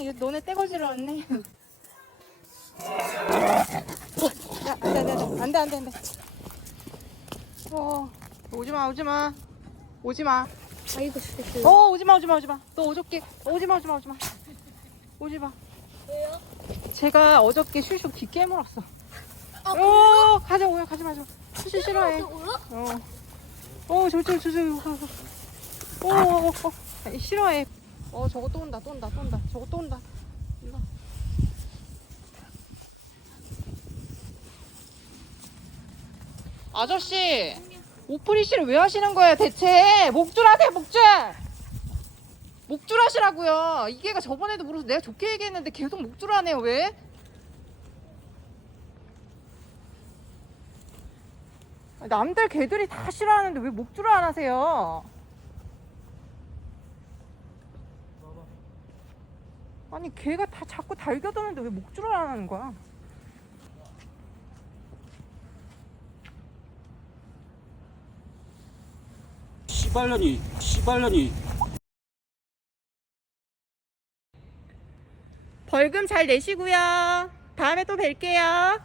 이거 너네 떼거지를 않네. 야, 안 돼, 안 돼, 안 돼, 안 돼, 안 돼. 어, 오지 마, 오지 마. 오지 마. 아이고 진짜. 어, 오지 마, 오지 마, 오지 마. 너 어저께, 오지 마, 오지 마, 오지 마. 오지 마. 왜요? 제가 어저께 슈슈 귀 깨물었어. 아, 어, 가자, 오야, 가지 마자. 슈슈 싫어해. 어. 어, 저쪽, 저쪽, 이거, 이거. 어, 어, 어, 어. 아니, 싫어해. 어, 저거 또 온다, 또 온다, 또 온다. 저거 또 온다. 일로 와. 아저씨, 오프리시를 왜 하시는 거예요, 대체? 목줄 하세요, 목줄! 목줄 하시라고요. 이게가 저번에도 물어서 내가 좋게 얘기했는데 계속 목줄 하네요, 왜? 남들 개들이 다 싫어하는데 왜 목줄을 안 하세요? 아니 개가 다 자꾸 달겨드는데 왜 목줄을 안 하는 거야? 시발년이 시발년이 벌금 잘 내시고요. 다음에 또 뵐게요.